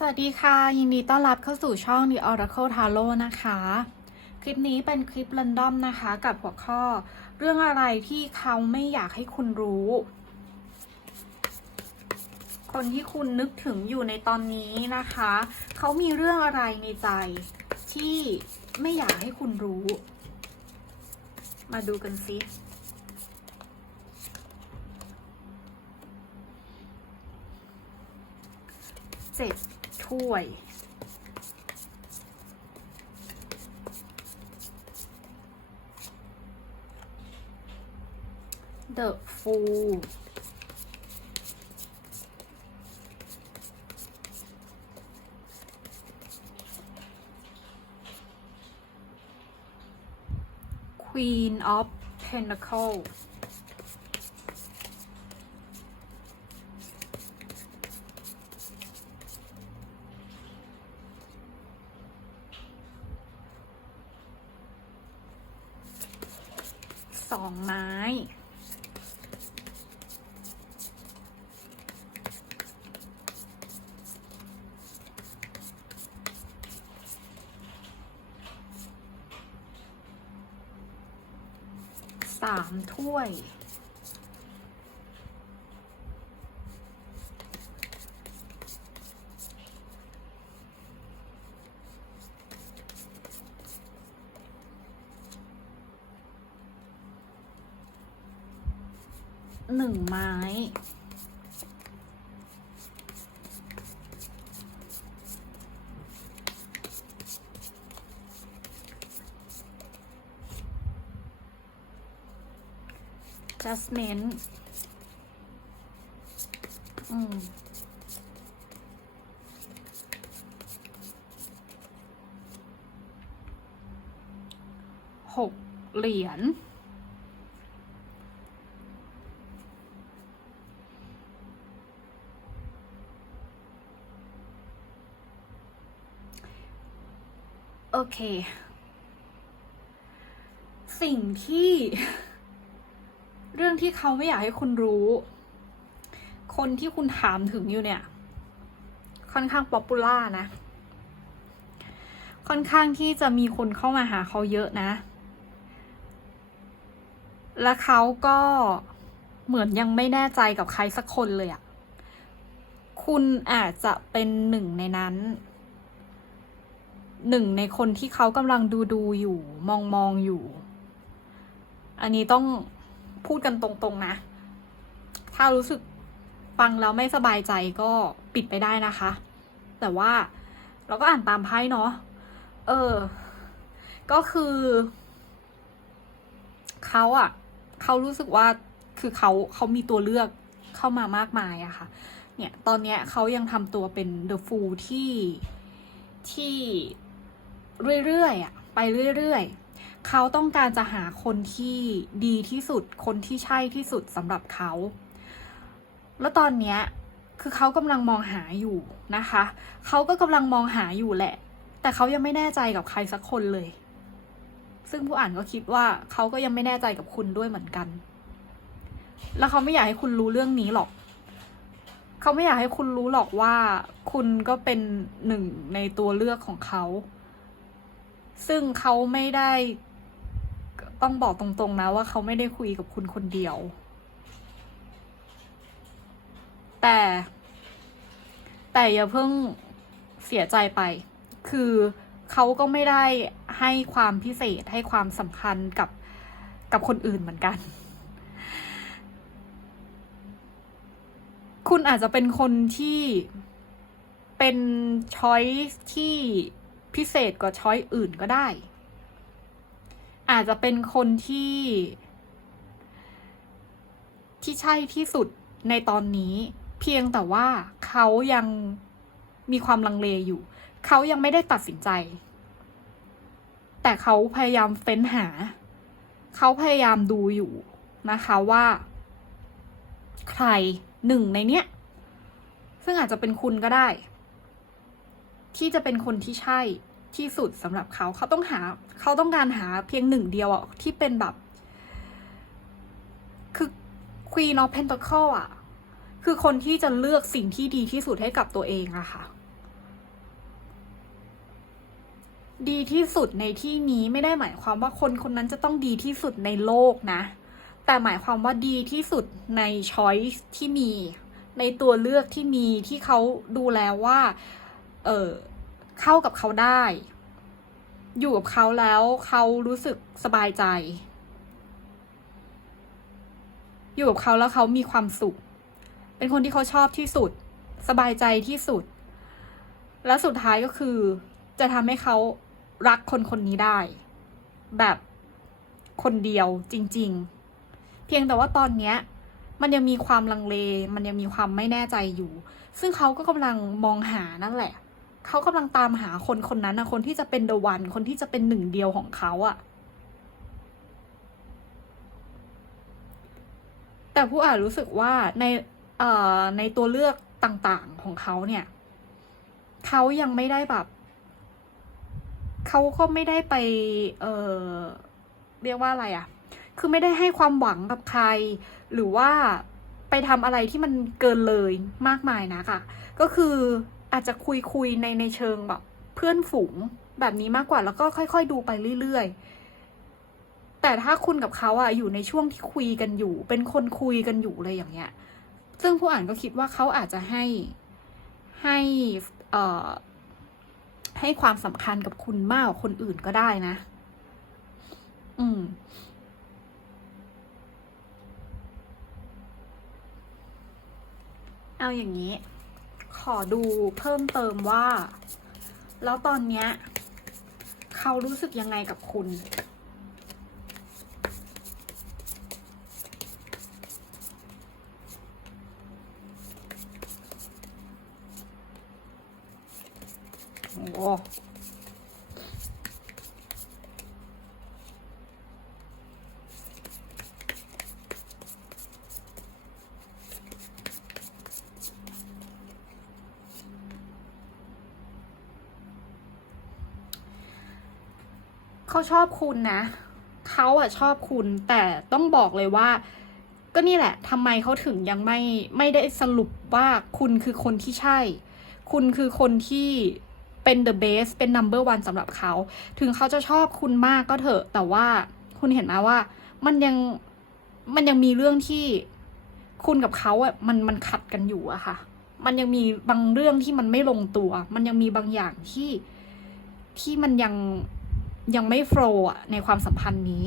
สวัสดีค่ะ ยินดีต้อนรับเข้าสู่ช่อง The Oracle Tarot นะคะ คลิปนี้เป็นคลิป r รนดอมนะคะ กับหัวข้อ เรื่องอะไรที่เขาไม่อยากให้คุณรู้ คนที่คุณนึกถึงอยู่ในตอนนี้นะคะ เขามีเรื่องอะไรในใจ ที่ไม่อยากให้คุณรู้ มาดูกันซิเจ็ด ถ้วย The Fool ควีน of Pentacle สองไม้ สามถ้วย หนึ่งไม้ adjustment อืมหกเหรียญโอเค สิ่งที่ เรื่องที่เขาไม่อยากให้คุณรู้ คนที่คุณถามถึงอยู่เนี่ย ค่อนข้างป๊อปปูล่านะ ค่อนข้างที่จะมีคนเข้ามาหาเขาเยอะนะ และเขาก็เหมือนยังไม่แน่ใจกับใครสักคนเลยอะคุณอาจจะเป็นหนึ่งในนั้น หนึ่งในคนที่เขากำลังดูดูอยู่ มองมองอยู่ อันนี้ต้อง พูดกันตรงๆนะ ถ้ารู้สึกฟังแล้วไม่สบายใจก็ปิดไปได้นะคะ แต่ว่าเราก็อ่านตามไพ่เนาะ เออ ก็คือเขาอะเขารู้สึกว่าคือเขาเขามีตัวเลือกเข้ามามากมายอะค่ะ เนี่ยตอนเนี้ยเขายังทำตัวเป็น The Fool ที่ที่เรื่อยๆอะไปเรื่อยๆ เขาต้องการจะหาคนที่ดีที่สุด คนที่ใช่ที่สุดสำหรับเขา แล้วตอนเนี้ยคือเขากำลังมองหาอยู่นะคะ เขาก็กำลังมองหาอยู่แหละ แต่เขายังไม่แน่ใจกับใครสักคนเลย ซึ่งผู้อ่านก็คิดว่าเขาก็ยังไม่แน่ใจกับคุณด้วยเหมือนกัน แล้วเขาไม่อยากให้คุณรู้เรื่องนี้หรอก เขาไม่อยากให้คุณรู้หรอกว่า คุณก็เป็นหนึ่งในตัวเลือกของเขา ซึ่งเขาไม่ได้ ต้องบอกตรงๆนะว่าเขาไม่ได้คุยกับคุณคนเดียว แต่ แต่อย่าเพิ่งเสียใจไป คือเขาก็ไม่ได้ให้ความพิเศษให้ความสำคัญกับกับคนอื่นเหมือนกัน คุณอาจจะเป็นคนที่เป็นช้อยที่พิเศษกว่าช้อยอื่นก็ได้ อาจจะเป็นคนที่ ที่ใช่ที่สุดในตอนนี้ เพียงแต่ว่าเขายังมีความลังเลอยู่ เขายังไม่ได้ตัดสินใจ แต่เขาพยายามเฟ้นหา เขาพยายามดูอยู่นะคะว่า ใครหนึ่งในเนี้ย ซึ่งอาจจะเป็นคุณก็ได้ ที่จะเป็นคนที่ใช่ ที่สุดสำหรับเขาเขาต้องหาเขาต้องการหาเพียงหนึ่งเดียวอะที่เป็นแบบ คือ Queen of Pentacle อะคือคนที่จะเลือกสิ่งที่ดีที่สุดให้กับตัวเองอะค่ะ ดีที่สุดในที่นี้ไม่ได้หมายความว่าคนคนนั้นจะต้องดีที่สุดในโลกนะ แต่หมายความว่าดีที่สุดในช้อยส์ที่มี ในตัวเลือกที่มีที่เขาดูแลว่า เออ เข้ากับเขาได้ อยู่กับเขาแล้วเขารู้สึกสบายใจ อยู่กับเขาแล้วเขามีความสุข เป็นคนที่เขาชอบที่สุด สบายใจที่สุด และสุดท้ายก็คือ จะทำให้เขารักคนคนนี้ได้ แบบคนเดียวจริง ๆ เพียงแต่ว่าตอนเนี้ยมันยังมีความลังเล มันยังมีความไม่แน่ใจอยู่ ซึ่งเขาก็กำลังมองหานั่นแหละ เขากำลังตามหาคนคนนั้นนะคนที่จะเป็นเดวัน คนที่จะเป็นหนึ่งเดียวของเขาอะแต่ผู้อ่านรู้สึกว่าในในตัวเลือกต่างๆของเขาเนี่ยเขายังไม่ได้แบบเขาก็ไม่ได้ไป เออเรียกว่าอะไรอะคือไม่ได้ให้ความหวังกับใคร หรือว่าไปทำอะไรที่มันเกินเลยมากมายนะค่ะ ก็คือ อาจจะคุยคุยในในเชิงแบบ เพื่อนฝูงแบบนี้มากกว่าแล้วก็ค่อย ๆ ดูไปเรื่อยๆ แต่ถ้าคุณกับเขาอะอยู่ในช่วงที่คุยกันอยู่ เป็นคนคุยกันอยู่เลยอย่างเงี้ย ซึ่งผู้อ่านก็คิดว่าเขาอาจจะให้ให้เอ่อให้ความสำคัญกับคุณมากกว่าคนอื่นก็ได้นะ อืมเอาอย่างนี้ อดูเพิ่มเติมว่า แล้วตอนเนี้ยเขารู้สึกยังไงกับคุณ โอ้ เขาชอบคุณนะ เขาอะชอบคุณ แต่ต้องบอกเลยว่า ก็นี่แหละทำไมเขาถึงยังไม่ไม่ได้สรุปว่าคุณคือคนที่ใช่ คุณคือคนที่เป็น the best เป็น number one สำหรับเขา ถึงเขาจะชอบคุณมากก็เถอะ แต่ว่าคุณเห็นไหมว่ามันยังมันยังมีเรื่องที่คุณกับเขาอะมันมันขัดกันอยู่อะค่ะ มันยังมีบางเรื่องที่มันไม่ลงตัว มันยังมีบางอย่างที่ที่มันยัง ยังไม่โฟล์ในความสัมพันธ์นี้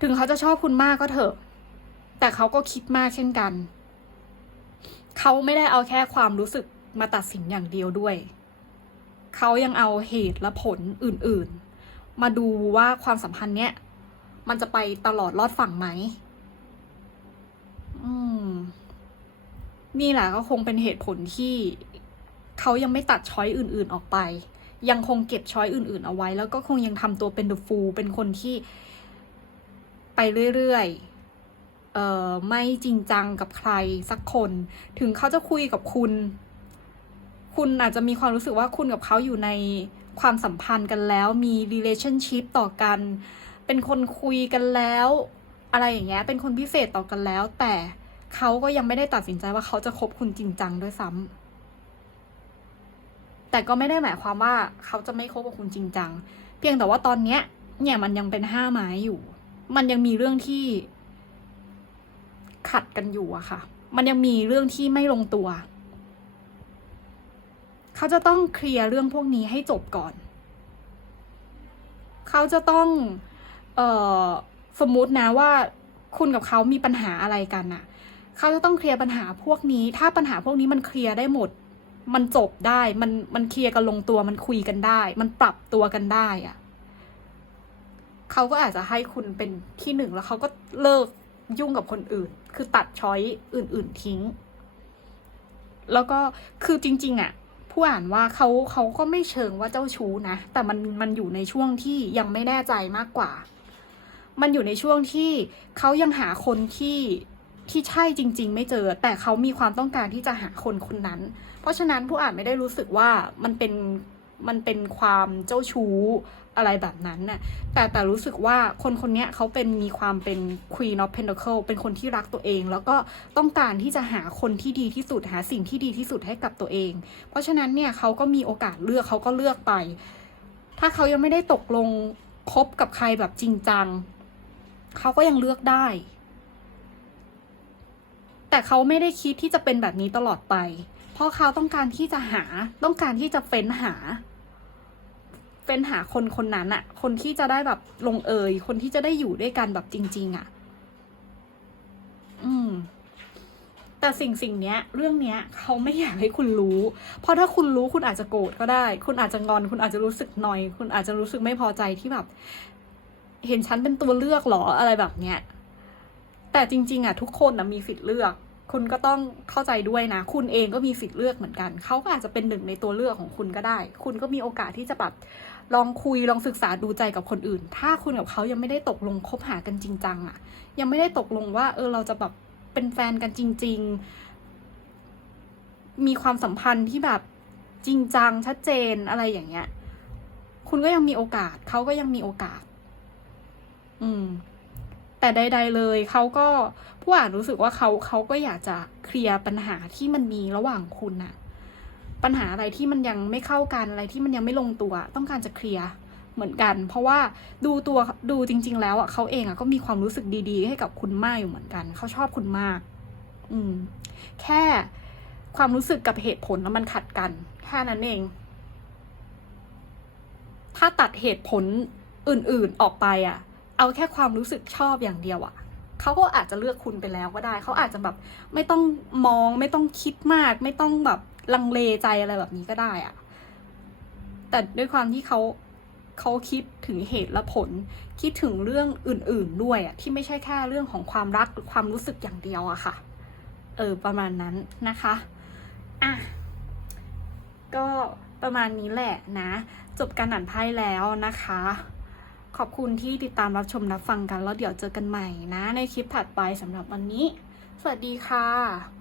ถึงเขาจะชอบคุณมากก็เถอะ แต่เขาก็คิดมากเช่นกัน เขาไม่ได้เอาแค่ความรู้สึกมาตัดสินอย่างเดียวด้วย เขายังเอาเหตุและผลอื่นๆ มาดูว่าความสัมพันธ์เนี้ยมันจะไปตลอดรอดฝั่งไหม อืม นี่แหละก็คงเป็นเหตุผลที่เขายังไม่ตัดช้อยอื่น ๆออกไป ยังคงเก็บช้อยอื่น ๆ เอาไว้ แล้วก็คงยังทำตัวเป็นเดอะฟูลเป็นคนที่ไปเรื่อยๆเอ่อไม่จริงจังกับใครสักคน ถึงเขาจะคุยกับคุณ คุณอาจจะมีความรู้สึกว่าคุณกับเขาอยู่ในความสัมพันธ์กันแล้วมี relationship ต่อกัน เป็นคนคุยกันแล้ว อะไรอย่างเงี้ย เป็นคนพิเศษต่อกันแล้ว แต่เขาก็ยังไม่ได้ตัดสินใจว่าเขาจะคบคุณจริงจังด้วยซ้ำ แต่ก็ไม่ได้หมายความว่าเขาจะไม่คบกับคุณจริงจัง เพียงแต่ว่าตอนเนี้ย เนี่ยมันยังเป็นห้าไม้อยู่ มันยังมีเรื่องที่ ขัดกันอยู่อะค่ะ มันยังมีเรื่องที่ไม่ลงตัว เขาจะต้องเคลียร์เรื่องพวกนี้ให้จบก่อน เขาจะต้องเอ่อสมมุตินะว่าคุณกับเขามีปัญหาอะไรกันน่ะเขาจะต้องเคลียร์ปัญหาพวกนี้ ถ้าปัญหาพวกนี้มันเคลียร์ได้หมด มันจบได้ มันมันเคลียร์กันลงตัวมันคุยกันได้ มันปรับตัวกันได้อะเขาก็อาจจะให้คุณเป็นที่หนึ่งแล้วเขาก็เลิกยุ่งกับคนอื่น คือตัดช้อยอื่น ๆทิ้ง แล้วก็คือจริง ๆอะผู้อ่านว่าเขาเขาก็ไม่เชิงว่าเจ้าชู้นะ แต่มันมันอยู่ในช่วงที่ยังไม่แน่ใจมากกว่า มันอยู่ในช่วงที่เขายังหาคนที่ที่ใช่จริง ๆ ไม่เจอ แต่เขามีความต้องการที่จะหาคนคนนั้น ราะฉะนั้นผู้อ่านไม่ได้รู้สึกว่ามันเป็นมันเป็นความเจ้าชู้อะไรแบบนั้นน่ะ แต่แต่รู้สึกว่าคนคนนี้เขาเป็นมีความเป็น Queen of Pentacle เป็นคนที่รักตัวเอง แล้วก็ต้องการที่จะหาคนที่ดีที่สุดหาสิ่งที่ดีที่สุดให้กับตัวเอง เพราะฉะนั้นเนี่ยเขาก็มีโอกาสเลือกเขาก็เลือกไป ถ้าเขายังไม่ได้ตกลงคบกับใครแบบจริงจัง เขาก็ยังเลือกได้ แต่เขาไม่ได้คิดที่จะเป็นแบบนี้ตลอดไป เพราะเขาต้องการที่จะหาต้องการที่จะเฟ้นหาเฟ้นหาคนคนนั้นอะคนที่จะได้แบบลงเอย คนที่จะได้อยู่ด้วยกันแบบจริง ๆอะอืม แต่สิ่งสิ่งเนี้ย เรื่องเนี้ย เขาไม่อยากให้คุณรู้ เพราะถ้าคุณรู้คุณอาจจะโกรธก็ได้ คุณอาจจะงอน คุณอาจจะรู้สึกนอย คุณอาจจะรู้สึกไม่พอใจที่แบบ เห็นฉันเป็นตัวเลือกหรออะไรแบบเนี้ยแต่จริง ๆอะทุกคนนะมีสิทธิ์เลือก คุณก็ต้องเข้าใจด้วยนะ คุณเองก็มีสิทธิ์เลือกเหมือนกัน เขาก็อาจจะเป็นหนึ่งในตัวเลือกของคุณก็ได้ คุณก็มีโอกาสที่จะแบบลองคุยลองศึกษาดูใจกับคนอื่น ถ้าคุณกับเขายังไม่ได้ตกลงคบหากันจริงจังอะยังไม่ได้ตกลงว่า เออเราจะแบบเป็นแฟนกันจริง ๆ มีความสัมพันธ์ที่แบบจริงจังชัดเจนอะไรอย่างเงี้ย คุณก็ยังมีโอกาส เขาก็ยังมีโอกาส อืม แต่ใด ๆ เลยเขาก็ผู้อ่านรู้สึกว่าเขาเขาก็อยากจะเคลียร์ปัญหาที่มันมีระหว่างคุณน่ะ ปัญหาอะไรที่มันยังไม่เข้ากันอะไรที่มันยังไม่ลงตัว ต้องการจะเคลียร์เหมือนกัน เพราะว่าดูตัวดูจริง ๆ แล้วอะเขาเองอะก็มีความรู้สึกดีๆ ให้กับคุณมากอยู่เหมือนกันเขาชอบคุณมาก อืม แค่ความรู้สึกกับเหตุผลแล้วมันขัดกันแค่นั้นเอง ถ้าตัดเหตุผลอื่นๆออกไปอะ เอาแค่ความรู้สึกชอบอย่างเดียวอะ่ะเขาก็อาจจะเลือกคุณไปแล้วก็ได้ เขาอาจจะแบบไม่ต้องมองไม่ต้องคิดมาก ไม่ต้องแบบลังเลใจอะไรแบบนี้ก็ได้อะ่ะแต่ด้วยความที่เขาเขาคิดถึงเหตุและผล คิดถึงเรื่องอื่น ๆด้วยอะ่ะที่ไม่ใช่แค่เรื่องของความรักหรือความรู้สึกอย่างเดียวอะค่ะ เออประมาณนั้นนะคะอะก็ประมาณนี้แหละนะ จบการอ่านไพ่แล้วนะคะ ขอบคุณที่ติดตามรับชมรับฟังกัน แล้วเดี๋ยวเจอกันใหม่นะในคลิปถัดไปสำหรับวันนี้ สวัสดีค่ะ